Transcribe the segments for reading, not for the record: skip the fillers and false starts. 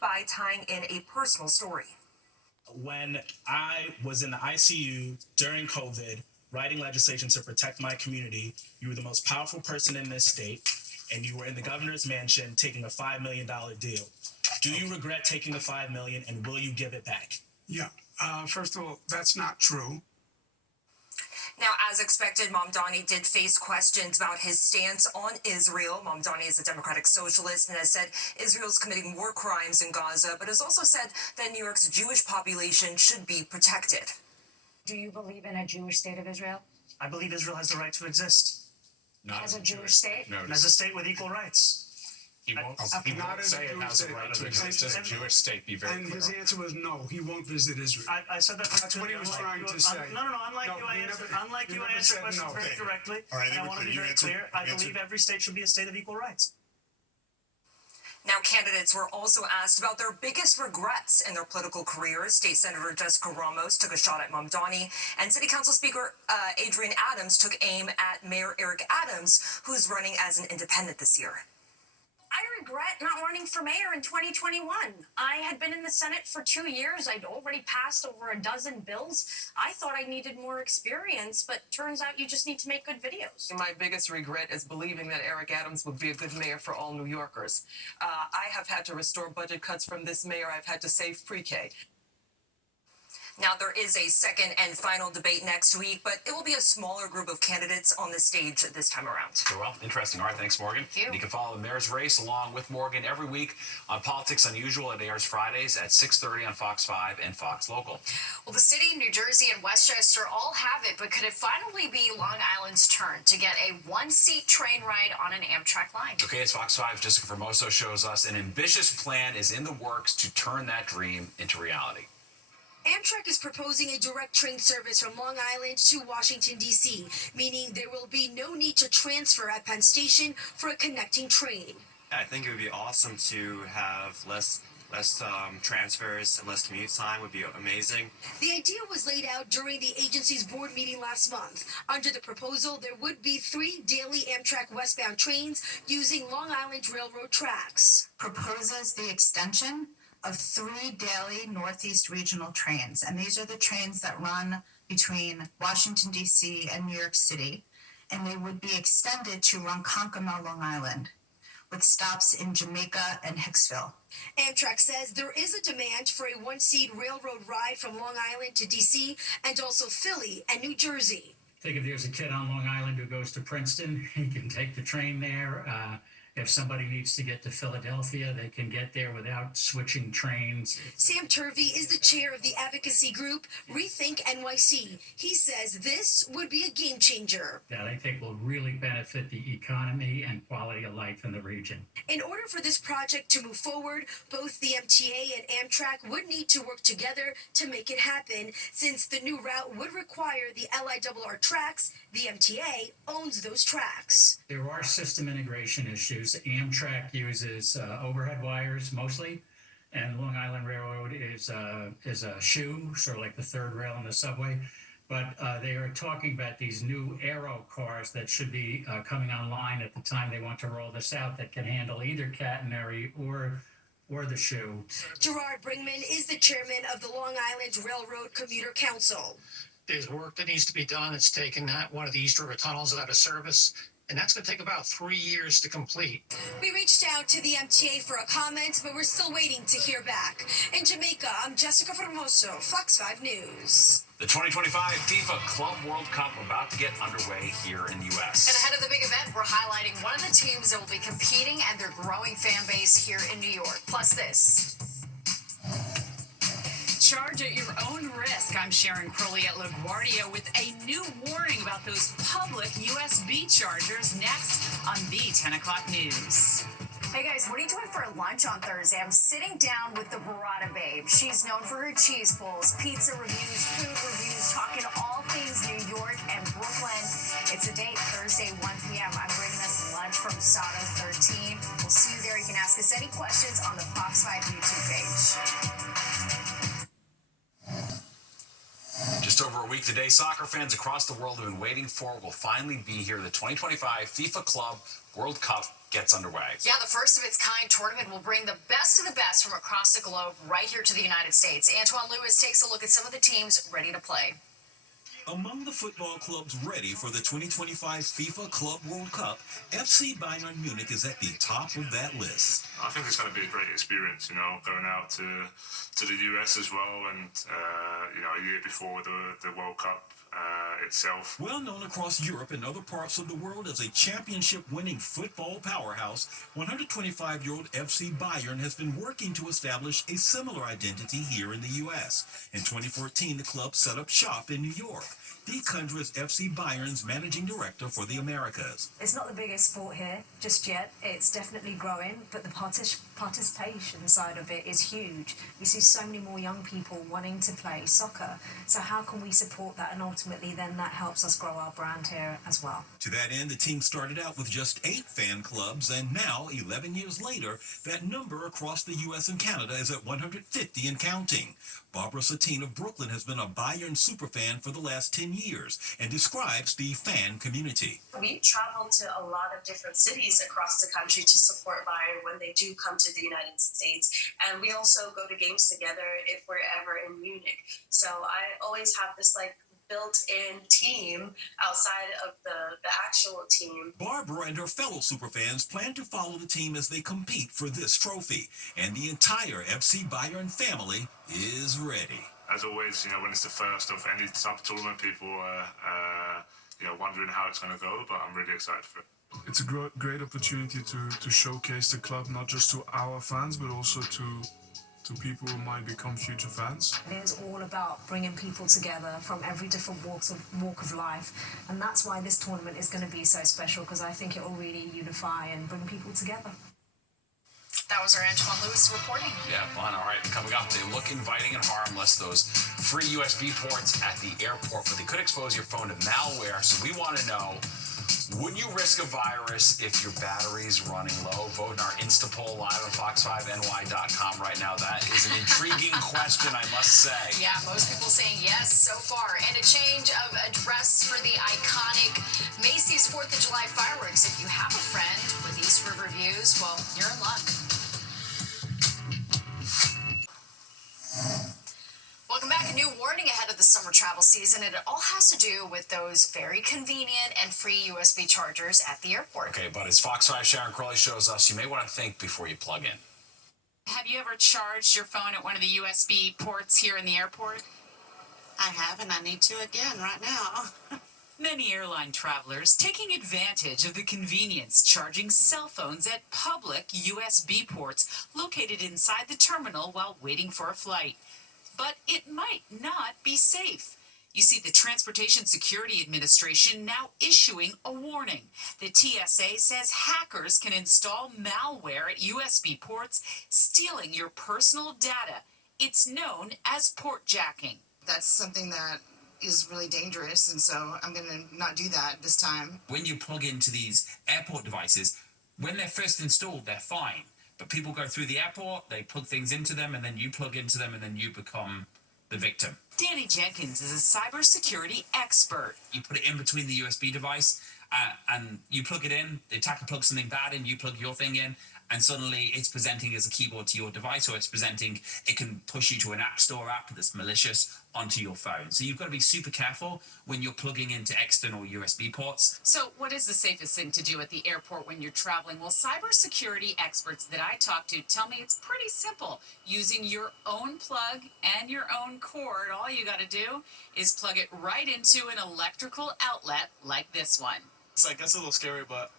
By tying in a personal story. When I was in the ICU during COVID, writing legislation to protect my community, you were the most powerful person in this state, and you were in the governor's mansion taking a $5 million deal. Do you regret taking the $5 million, and will you give it back? Yeah. First of all, that's not true. Now, as expected, Mamdani did face questions about his stance on Israel. Mamdani is a democratic socialist and has said Israel's committing war crimes in Gaza, but has also said that New York's Jewish population should be protected. Do you believe in a Jewish state of Israel? I believe Israel has the right to exist. Not as a Jewish state? No, as a state with equal rights. He won't say it has a right to exist as a Jewish state. Be very And clear. his answer was no, he won't visit Israel. I said that. That's what he was trying to say. No. Unlike you, I answer questions very directly. All right, and I want to be very clear. I believe every state should be a state of equal rights. Now, candidates were also asked about their biggest regrets in their political careers. State Senator Jessica Ramos took a shot at Mamdani, and City Council Speaker Adrian Adams took aim at Mayor Eric Adams, who's running as an independent this year. I regret not running for mayor in 2021. I had been in the Senate for 2 years. I'd already passed over a dozen bills. I thought I needed more experience, but turns out you just need to make good videos. My biggest regret is believing that Eric Adams would be a good mayor for all New Yorkers. I have had to restore budget cuts from this mayor. I've had to save pre-K. Now, there is a second and final debate next week, but it will be a smaller group of candidates on the stage this time around. Well, interesting. All right, thanks, Morgan. Thank you. And you can follow the mayor's race along with Morgan every week on Politics Unusual. It airs Fridays at 6:30 on Fox 5 and Fox Local. Well, the city, New Jersey, and Westchester all have it, but could it finally be Long Island's turn to get a one-seat train ride on an Amtrak line? Okay, it's Fox 5. Jessica Formoso shows us an ambitious plan is in the works to turn that dream into reality. Amtrak is proposing a direct train service from Long Island to Washington, D.C., meaning there will be no need to transfer at Penn Station for a connecting train. I think it would be awesome to have less transfers and less commute time would be amazing. The idea was laid out during the agency's board meeting last month. Under the proposal, there would be 3 daily Amtrak westbound trains using Long Island Railroad tracks. Proposes the extension of 3 daily Northeast regional trains. And these are the trains that run between Washington, D.C. and New York City. And they would be extended to Ronkonkoma, Long Island, with stops in Jamaica and Hicksville. Amtrak says there is a demand for a one-seat railroad ride from Long Island to D.C. and also Philly and New Jersey. I think if there's a kid on Long Island who goes to Princeton, he can take the train there. If somebody needs to get to Philadelphia, they can get there without switching trains. Sam Turvey is the chair of the advocacy group Rethink NYC. He says this would be a game changer that I think will really benefit the economy and quality of life in the region. In order for this project to move forward, both the MTA and Amtrak would need to work together to make it happen, since the new route would require the LIRR tracks. The MTA owns those tracks. There are system integration issues. Amtrak uses overhead wires mostly, and Long Island Railroad is a shoe, sort of like the third rail in the subway. But they are talking about these new aero cars that should be coming online at the time they want to roll this out, that can handle either catenary or the shoe. Gerard Brinkman is the chairman of the Long Island Railroad Commuter Council. There's work that needs to be done. It's taken one of the East River tunnels out of service, and that's going to take about 3 years to complete. We reached out to the MTA for a comment, but we're still waiting to hear back. In Jamaica, I'm Jessica Formoso, Fox 5 News. The 2025 FIFA Club World Cup about to get underway here in the U.S. And ahead of the big event, we're highlighting one of the teams that will be competing and their growing fan base here in New York. Plus this. Charge at your own risk. I'm Sharon Crowley at LaGuardia with a new warning about those public USB chargers next on the 10 o'clock news. Hey guys, what are you doing for lunch on Thursday? I'm sitting down with the Burrata Babe. She's known for her cheese pulls, pizza reviews, food reviews, talking all things New York and Brooklyn. It's a date Thursday, 1 p.m. I'm bringing us lunch from Sato 13. We'll see you there. You can ask us any questions on the Fox 5 YouTube page. Just over a week today, soccer fans across the world have been waiting for will finally be here. The 2025 FIFA Club World Cup gets underway. Yeah, the first of its kind tournament will bring the best of the best from across the globe right here to the United States. Antoine Lewis takes a look at some of the teams ready to play. Among the football clubs ready for the 2025 FIFA Club World Cup, FC Bayern Munich is at the top of that list. I think it's going to be a great experience, going out to the US as well, and a year before the World Cup itself. Well known across Europe and other parts of the world as a championship-winning football powerhouse, 125-year-old FC Bayern has been working to establish a similar identity here in the U.S. In 2014, the club set up shop in New York. Dee Kundra is FC Bayern's managing director for the Americas. It's not the biggest sport here just yet. It's definitely growing, but the participation side of it is huge. We see so many more young people wanting to play soccer. So how can we support that? And ultimately, then that helps us grow our brand here as well. To that end, the team started out with just 8 fan clubs, and now, 11 years later, that number across the U.S. and Canada is at 150 and counting. Barbara Satine of Brooklyn has been a Bayern superfan for the last 10 years and describes the fan community. We travel to a lot of different cities across the country to support Bayern when they do come to the United States. And we also go to games together if we're ever in Munich. So I always have this built-in team outside of the actual team. Barbara and her fellow superfans plan to follow the team as they compete for this trophy, and the entire FC Bayern family is ready. As always, when it's the first of any type of tournament, people are wondering how it's going to go, but I'm really excited for it. It's a great opportunity to showcase the club, not just to our fans, but also to people who might become future fans. It is all about bringing people together from every different walk of life, and that's why this tournament is going to be so special, because I think it will really unify and bring people together. That was our Antoine Lewis reporting. Yeah, fun. All right, coming up, they look inviting and harmless, those free USB ports at the airport, but they could expose your phone to malware. So we want to know, would you risk a virus if your battery's running low? Vote in our Insta poll live on fox5ny.com right now. That is an intriguing question, I must say. Yeah, most people saying yes so far. And a change of address for the iconic Macy's 4th of July fireworks. If you have a friend with East River views, well, you're in luck. Welcome back. A new warning ahead of the summer travel season, and it all has to do with those very convenient and free USB chargers at the airport. Okay, but as Fox 5 Sharon Crowley shows us, you may want to think before you plug in. Have you ever charged your phone at one of the USB ports here in the airport? I have, and I need to again right now. Many airline travelers taking advantage of the convenience charging cell phones at public USB ports located inside the terminal while waiting for a flight. But it might not be safe. You see, the Transportation Security Administration now issuing a warning. The TSA says hackers can install malware at USB ports, stealing your personal data. It's known as port jacking. That's something that is really dangerous, and so I'm going to not do that this time. When you plug into these airport devices, when they're first installed, they're fine. But people go through the airport, they plug things into them, and then you plug into them, and then you become the victim. Danny Jenkins is a cybersecurity expert. You put it in between the USB device, and you plug it in, the attacker plugs something bad in, you plug your thing in, and suddenly it's presenting as a keyboard to your device, or it can push you to an app store app that's malicious onto your phone. So you've got to be super careful when you're plugging into external USB ports. So what is the safest thing to do at the airport when you're traveling? Well, cybersecurity experts that I talk to tell me it's pretty simple. Using your own plug and your own cord, all you got to do is plug it right into an electrical outlet like this one. It's a little scary, but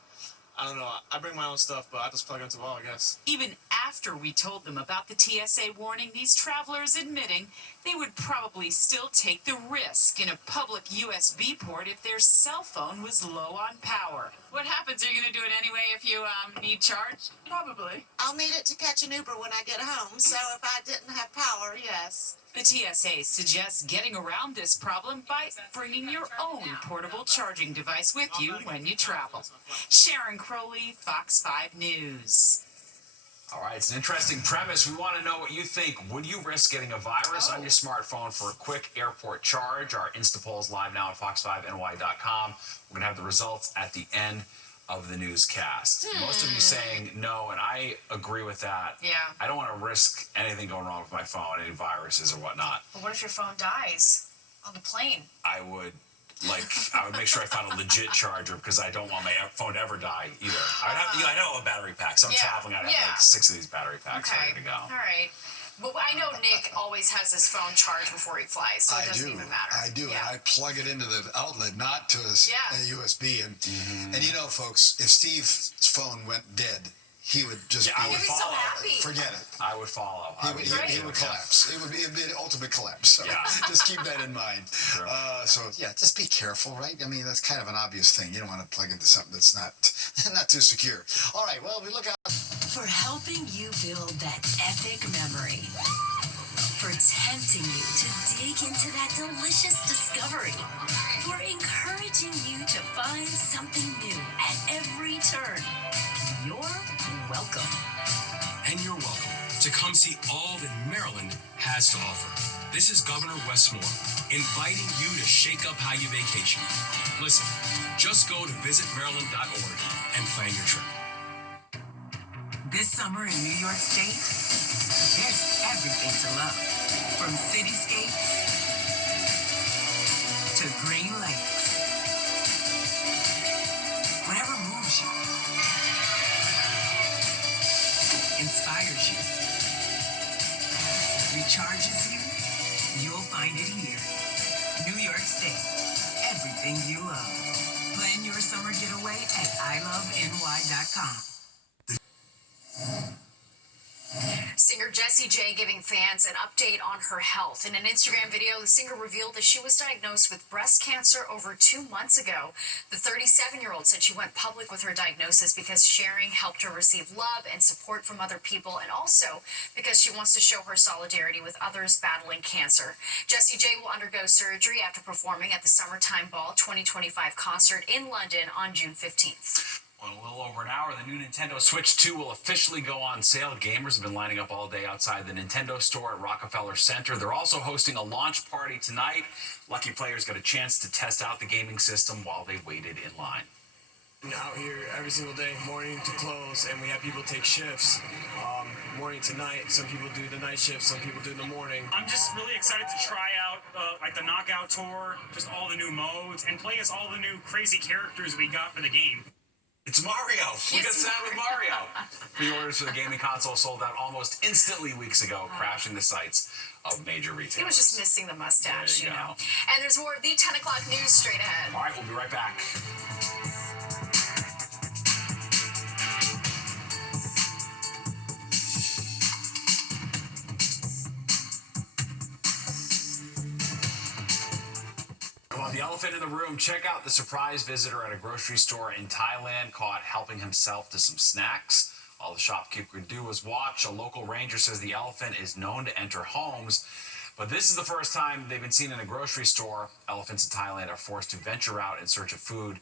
I don't know. I bring my own stuff, but I just plug into the wall, I guess. Even after we told them about the TSA warning, these travelers admitting they would probably still take the risk in a public USB port if their cell phone was low on power. What happens? Are you going to do it anyway if you need charge? Probably. I'll need it to catch an Uber when I get home, so if I didn't have power, yes. The TSA suggests getting around this problem by bringing your own portable charging device with you when you travel. Sharon Crowley, Fox 5 News. All right, it's an interesting premise. We want to know what you think. Would you risk getting a virus on your smartphone for a quick airport charge? Our Instapoll is live now at fox5ny.com. We're going to have the results at the end of the newscast. Most of you saying no, and I agree with that. Yeah. I don't want to risk anything going wrong with my phone, any viruses or whatnot. But what if your phone dies on the plane? I would make sure I found a legit charger because I don't want my phone to ever die either. I would have, I know a battery pack, so I'm traveling. I'd have like 6 of these battery packs ready to go. All right. But I know Nick always has his phone charged before he flies, so it doesn't even matter. I do. Yeah. And I plug it into the outlet, not to a USB. And you know, folks, if Steve's phone went dead, he would just I would follow. Forget it. I would follow. He would collapse. It would be an ultimate collapse. So just keep that in mind. Sure. So yeah, just be careful, right? I mean, that's kind of an obvious thing. You don't want to plug into something that's not too secure. All right. Well, we look out for helping you build that epic memory. For tempting you to dig into that delicious discovery. For encouraging you to find something new at every turn. You're welcome. And you're welcome to come see all that Maryland has to offer. This is Governor Wes Moore inviting you to shake up how you vacation. Listen, just go to visitmaryland.org and plan your trip. This summer in New York State, there's everything to love. From cityscapes to green lakes. Whatever moves you, inspires you, recharges you, you'll find it here. New York State, everything you love. Plan your summer getaway at iloveny.com. Singer Jessie J giving fans an update on her health. In an Instagram video, the singer revealed that she was diagnosed with breast cancer over 2 months ago. The 37-year-old said she went public with her diagnosis because sharing helped her receive love and support from other people, and also because she wants to show her solidarity with others battling cancer. Jessie J will undergo surgery after performing at the Summertime Ball 2025 concert in London on June 15th. Well, in a little over an hour, the new Nintendo Switch 2 will officially go on sale. Gamers have been lining up all day outside the Nintendo store at Rockefeller Center. They're also hosting a launch party tonight. Lucky players got a chance to test out the gaming system while they waited in line. Out here every single day, morning to close, and we have people take shifts, morning to night. Some people do the night shift, some people do the morning. I'm just really excited to try out like the Knockout Tour, just all the new modes, and play as all the new crazy characters we got for the game. It's Mario! We got sound with Mario! Pre-orders for the gaming console sold out almost instantly weeks ago, crashing the sites of major retailers. He was just missing the mustache, you know. And there's more of the 10 o'clock news straight ahead. All right, we'll be right back. Well, the elephant in the room, check out the surprise visitor at a grocery store in Thailand caught helping himself to some snacks. All the shopkeeper could do was watch. A local ranger says the elephant is known to enter homes, but this is the first time they've been seen in a grocery store. Elephants in Thailand are forced to venture out in search of food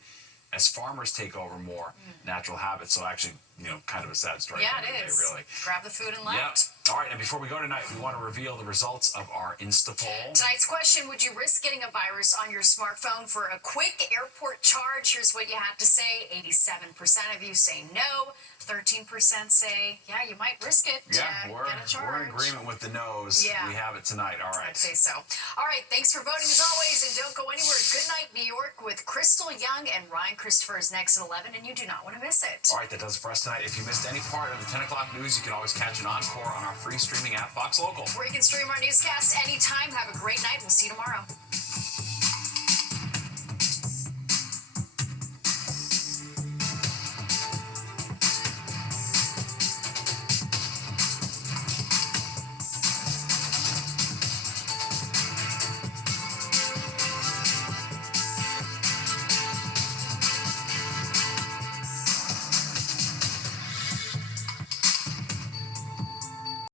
as farmers take over more natural habits. So actually, you know, kind of a sad story. Yeah, it is. Really. Grab the food and left. Yep. All right, and before we go tonight, we want to reveal the results of our Insta poll. Tonight's question, would you risk getting a virus on your smartphone for a quick airport charge? Here's what you have to say. 87% of you say no. 13% say, yeah, you might risk it to Yeah, we're in agreement with the no's. Yeah. We have it tonight. All right. I'd say so. All right, thanks for voting as always, and don't go anywhere. Good night, New York, with Crystal Young and Ryan Christopher is next at 11, and you do not want to miss it. All right, that does it for us tonight. If you missed any part of the 10 o'clock news, you can always catch an encore on our free streaming app, Fox Local. Where you can stream our newscasts anytime. Have a great night. We'll see you tomorrow.